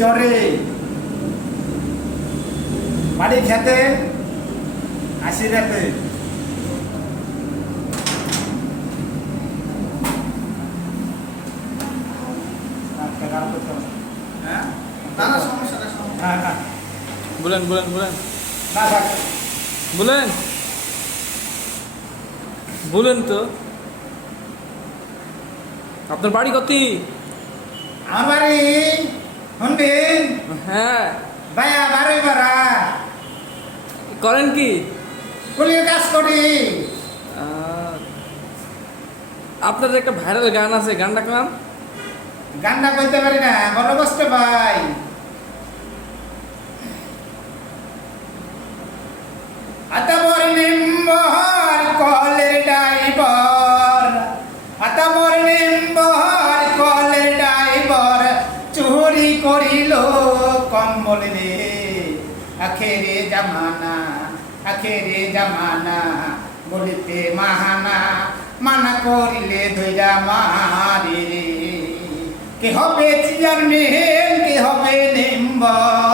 চরে বাড়ি খেতে আসি রাতে হ্যাঁ না না সমস্যা না হ্যাঁ হ্যাঁ বলেন বলেন বলেন না থাক বলেন বলেন তো আপনার বাড়ি কতি? আমার বাড়ি শুনবেন হ্যাঁ ভাইয়া বারোই বারা করেন কি? কুলির কাজ করি আপনার যে একটা ভাইরাল গান আছে, গানটা কাম গানটা কইতে পারি না, বড় কষ্ট ভাই। আতামর নিম্বহর কলের ড্রাইভার, আতামর নিম্বহর কলের ড্রাইভার চুরি করিল কম্বল রে। আখেরে জামানা, আখেরে জামানা বলিতে মাহানা, মানা করিলে ধৈরা মারি রে। কে হবে চেয়ারম্যান, কে হবে মেম্বার,